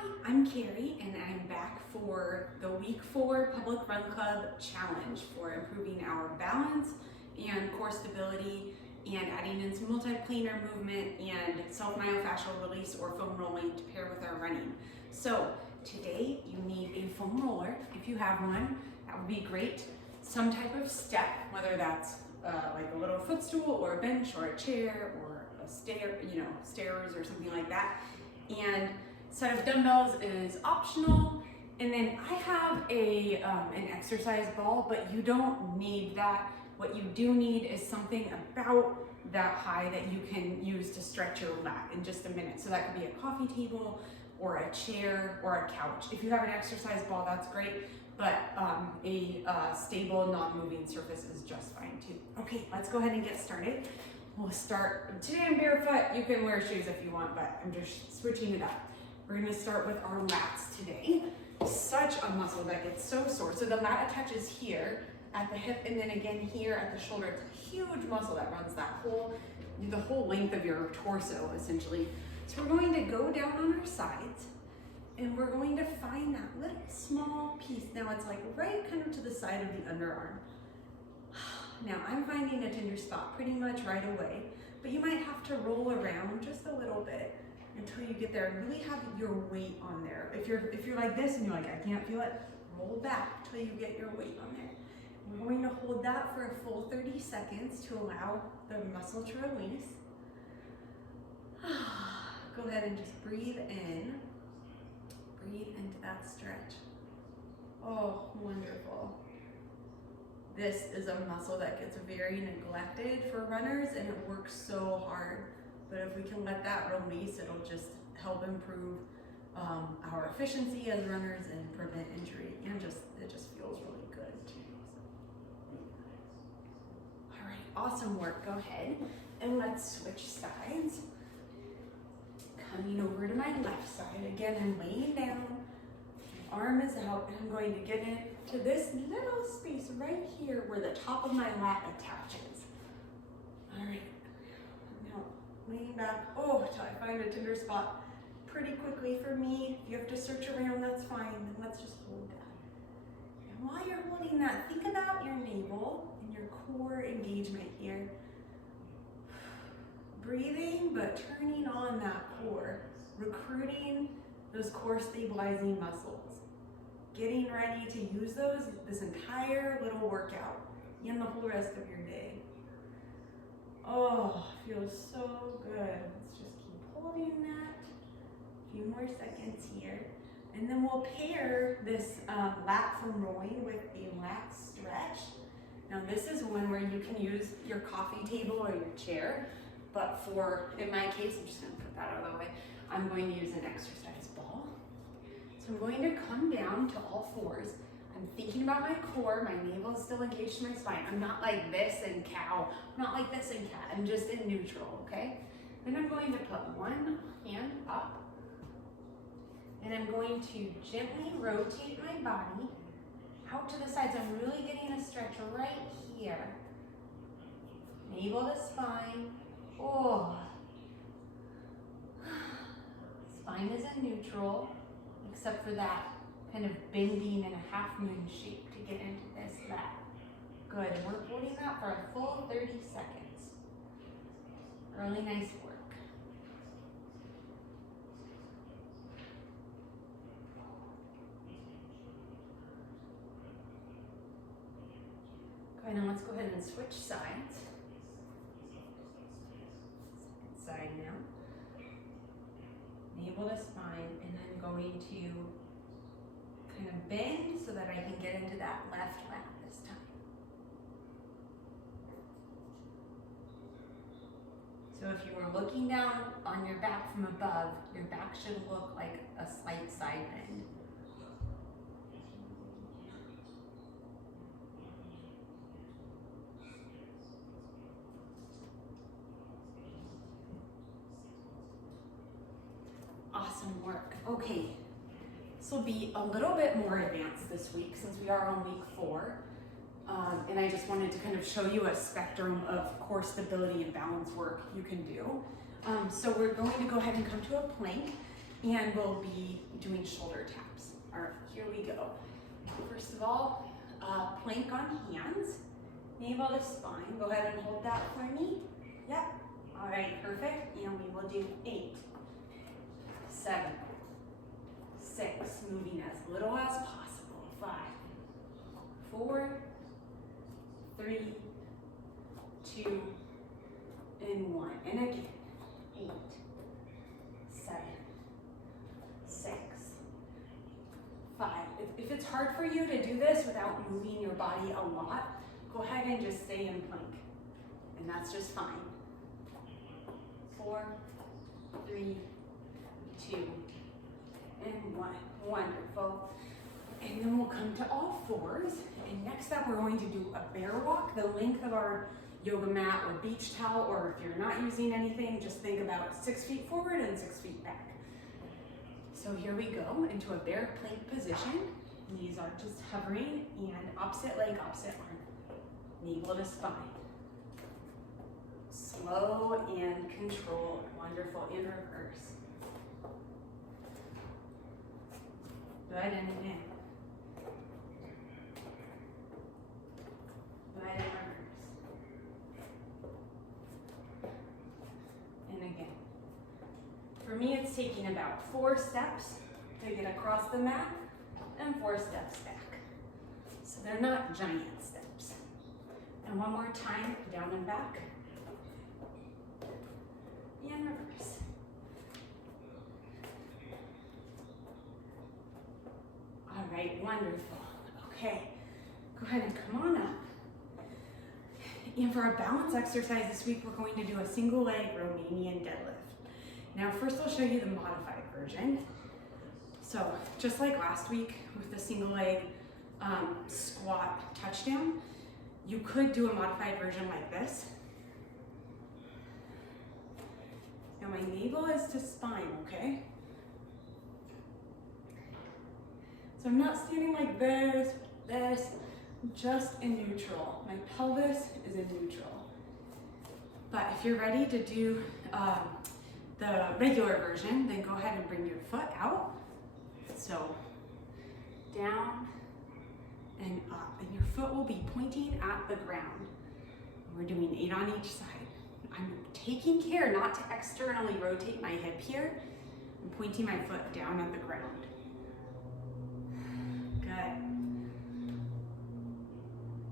Hi, I'm Carrie and I'm back for the week 4 Public Run Club challenge for improving our balance and core stability and adding in some multi-planar movement and self-myofascial release or foam rolling to pair with our running. So today you need a foam roller. If you have one, that would be great. Some type of step, whether that's like a little footstool or a bench or a chair or a stair, stairs or something like that. And set of dumbbells is optional. And then I have an exercise ball, but you don't need that. What you do need is something about that high that you can use to stretch your lat in just a minute. So that could be a coffee table or a chair or a couch. If you have an exercise ball, that's great, but a stable, non-moving surface is just fine too. Okay, let's go ahead and get started. We'll start, today I'm barefoot. You can wear shoes if you want, but I'm just switching it up. We're gonna start with our lats today. Such a muscle that gets so sore. So the lat attaches here at the hip and then again here at the shoulder. It's a huge muscle that runs the whole length of your torso essentially. So we're going to go down on our sides and we're going to find that little small piece. Now it's like right kind of to the side of the underarm. Now I'm finding a tender spot pretty much right away, but you might have to roll around just a little bit until you get there and really have your weight on there. If you're like this and you're like, I can't feel it, roll back till you get your weight on there. We're going to hold that for a full 30 seconds to allow the muscle to release. Go ahead and just breathe in. Breathe into that stretch. Oh, wonderful. This is a muscle that gets very neglected for runners and it works so hard. But if we can let that release, it'll just help improve our efficiency as runners and prevent injury. And it just feels really good too. All right, awesome work. Go ahead and let's switch sides. Coming over to my left side. Again, I'm laying down. My arm is out and I'm going to get into this little space right here where the top of my lat attaches. All right. Lean back, till I find a tender spot pretty quickly for me. If you have to search around, that's fine. Then let's just hold that. And while you're holding that, think about your navel and your core engagement here. Breathing, but turning on that core. Recruiting those core stabilizing muscles. Getting ready to use those this entire little workout and the whole rest of your day. Oh, feels so good. Let's just keep holding that. A few more seconds here. And then we'll pair this lat foam rolling with a lat stretch. Now this is one where you can use your coffee table or your chair, but in my case, I'm just gonna put that out of the way, I'm going to use an exercise ball. So I'm going to come down to all fours. I'm thinking about my core, my navel is still engaged to my spine. I'm not like this in cow, I'm not like this in cat, I'm just in neutral, okay? Then I'm going to put one hand up and I'm going to gently rotate my body out to the sides. I'm really getting a stretch right here. Navel to spine. Oh. Spine is in neutral, except for that kind of bending in a half moon shape to get into this lat. Good, and we're holding that for a full 30 seconds. Really nice work. Okay, now let's go ahead and switch sides. Second side now. Navel to spine, and I'm going to kind of bend so that I can get into that left lat this time. So if you were looking down on your back from above, your back should look like a slight side bend. Awesome work. Okay. This will be a little bit more advanced this week since we are on week 4. And I just wanted to kind of show you a spectrum of core stability and balance work you can do. So we're going to go ahead and come to a plank. and we'll be doing shoulder taps. All right, here we go. First of all, plank on hands, navel to spine. Go ahead and hold that for me. Yep. All right, perfect. And we will do 8, 7, 6, moving as little as possible. 5, 4, 3, 2, and 1. And again, 8, 7, 6, 5. If it's hard for you to do this without moving your body a lot, go ahead and just stay in plank. And that's just fine. 4, 3, 2, and 1. Wonderful. And then we'll come to all fours. And next up, we're going to do a bear walk, the length of our yoga mat or beach towel, or if you're not using anything, just think about 6 feet forward and 6 feet back. So here we go into a bear plank position. Knees are just hovering, and opposite leg, opposite arm. Navel to spine. Slow and controlled. Wonderful. In reverse. Good, and in. Good, and reverse. And again. For me, it's taking about 4 steps to get across the mat and 4 steps back. So they're not giant steps. And one more time, down and back. And reverse. All right, wonderful. Okay, go ahead and come on up. And for our balance exercise this week, we're going to do a single leg Romanian deadlift. Now, first I'll show you the modified version. So, just like last week with the single leg squat touchdown, you could do a modified version like this. Now my navel is to spine, okay? So I'm not standing like this, just in neutral. My pelvis is in neutral. But if you're ready to do the regular version, then go ahead and bring your foot out. So down and up, and your foot will be pointing at the ground. We're doing 8 on each side. I'm taking care not to externally rotate my hip here. I'm pointing my foot down at the ground. Good.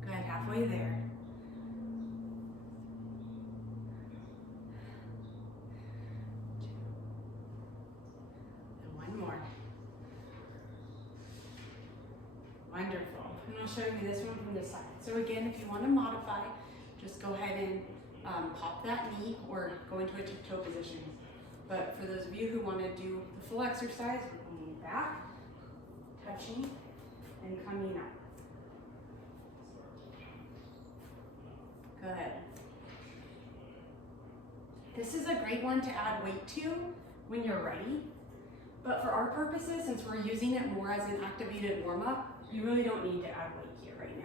Good, halfway there. And one more. Wonderful. And I'll show you this one from this side. So again, if you want to modify, just go ahead and pop that knee or go into a tiptoe position. But for those of you who want to do the full exercise, we're going back, touching, and coming up. Good. This is a great one to add weight to when you're ready. But for our purposes, since we're using it more as an activated warm-up, you really don't need to add weight here right now.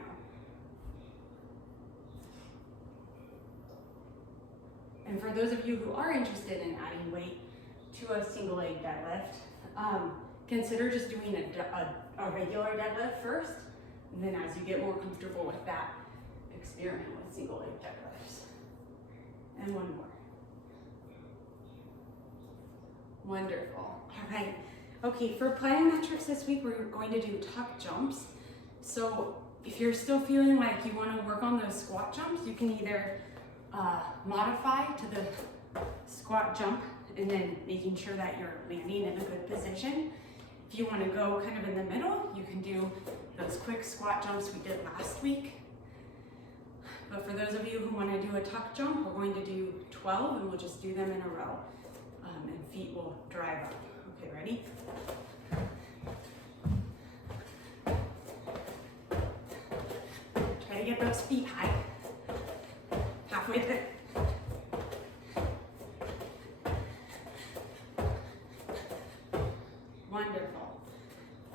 And for those of you who are interested in adding weight to a single leg deadlift, consider just doing a regular deadlift first, and then as you get more comfortable with that, experiment with single leg deadlifts. And one more. Wonderful. All right. Okay, for plyometrics this week, we're going to do tuck jumps. So if you're still feeling like you want to work on those squat jumps, you can either modify to the squat jump and then making sure that you're landing in a good position. If you want to go kind of in the middle, you can do those quick squat jumps we did last week. But for those of you who want to do a tuck jump, we're going to do 12 and we'll just do them in a row. And feet will drive up. Okay, ready? Try to get those feet high. Halfway there. Wonderful.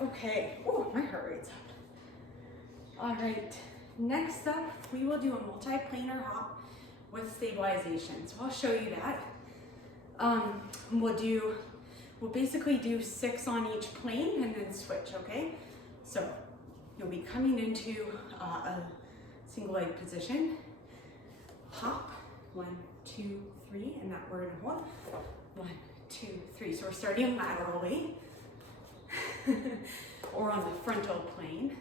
Okay. Oh, my heart rate's up. All right. Next up, we will do a multi-planar hop with stabilization. So I'll show you that. We'll do We'll basically do 6 on each plane and then switch, okay? So you'll be coming into a single leg position. Hop, 1, 2, 3, and that we're gonna hold. 1, 2, 3. So we're starting laterally or on the frontal plane.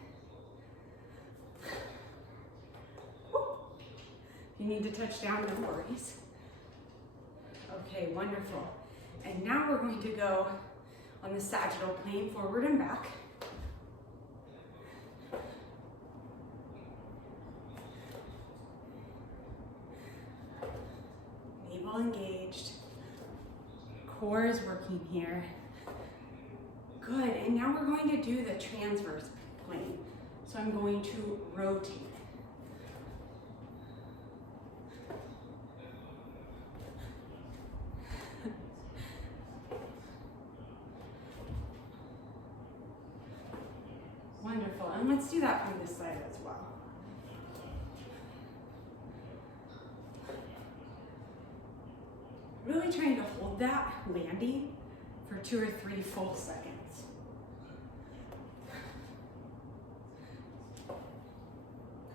If you need to touch down, no worries. Okay, wonderful. And now we're going to go on the sagittal plane, forward and back. Navel engaged. Core is working here. Good, and now we're going to do the transverse plane. So I'm going to rotate. Wonderful, and let's do that from this side as well. Really trying to hold that landing for 2 or 3 full seconds.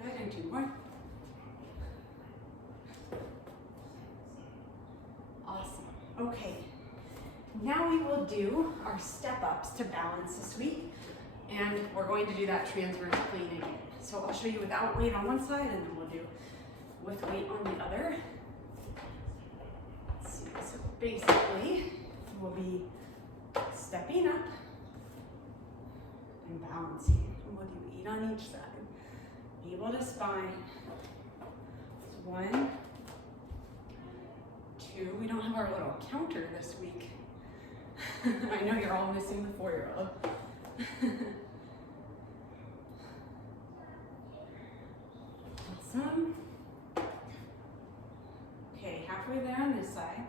Good, and 2 more. Awesome, okay. Now we will do our step ups to balance this week. And we're going to do that transverse plane again. So I'll show you without weight on one side and then we'll do with weight on the other. Let's see, so basically we'll be stepping up and balancing. And we'll do 8 on each side. Navel to spine. So 1, 2. We don't have our little counter this week. I know you're all missing the 4-year-old. Awesome. Okay, halfway there on this side.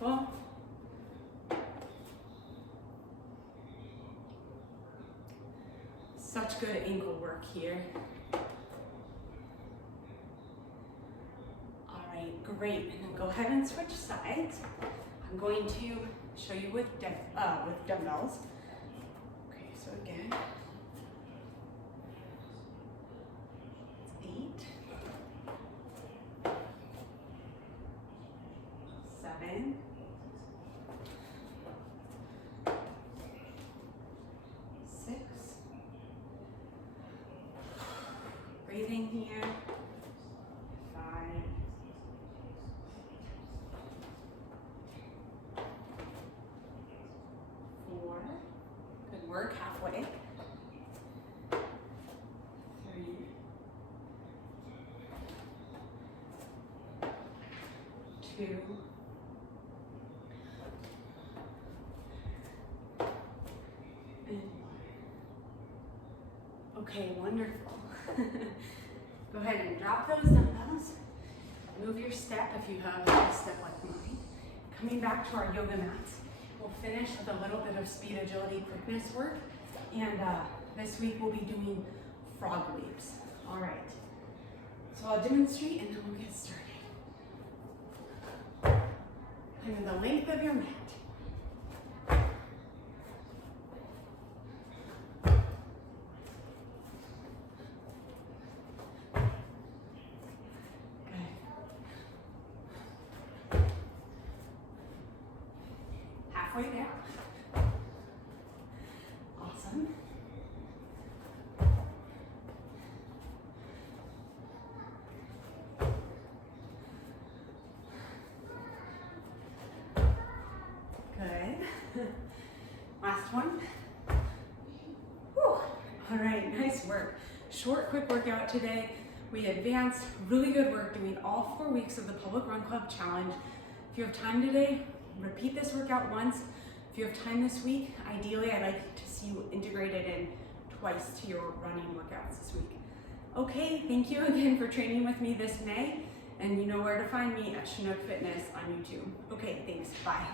Wonderful. Such good ankle work here. Great, and then go ahead and switch sides. I'm going to show you with dumbbells. Okay, so again, 8, 7, 6. Breathing here. 5. 4. Good work, halfway. 3. 2. And 1. Okay, wonderful. Go ahead and drop those dumbbells. Move your step if you have a step like mine. Coming back to our yoga mats. We'll finish with a little bit of speed, agility, quickness work. And this week we'll be doing frog leaps. All right. So I'll demonstrate and then we'll get started. And the length of your mat. Halfway there. Awesome. Good. Last one. Whew. All right, nice work. Short, quick workout today. We advanced, really good work doing all 4 weeks of the Public Run Club Challenge. If you have time today, repeat this workout once. If you have time this week, ideally I'd like to see you integrate it in twice to your running workouts this week. Okay, thank you again for training with me this May, and you know where to find me at Chinook Fitness on YouTube. Okay, thanks, bye.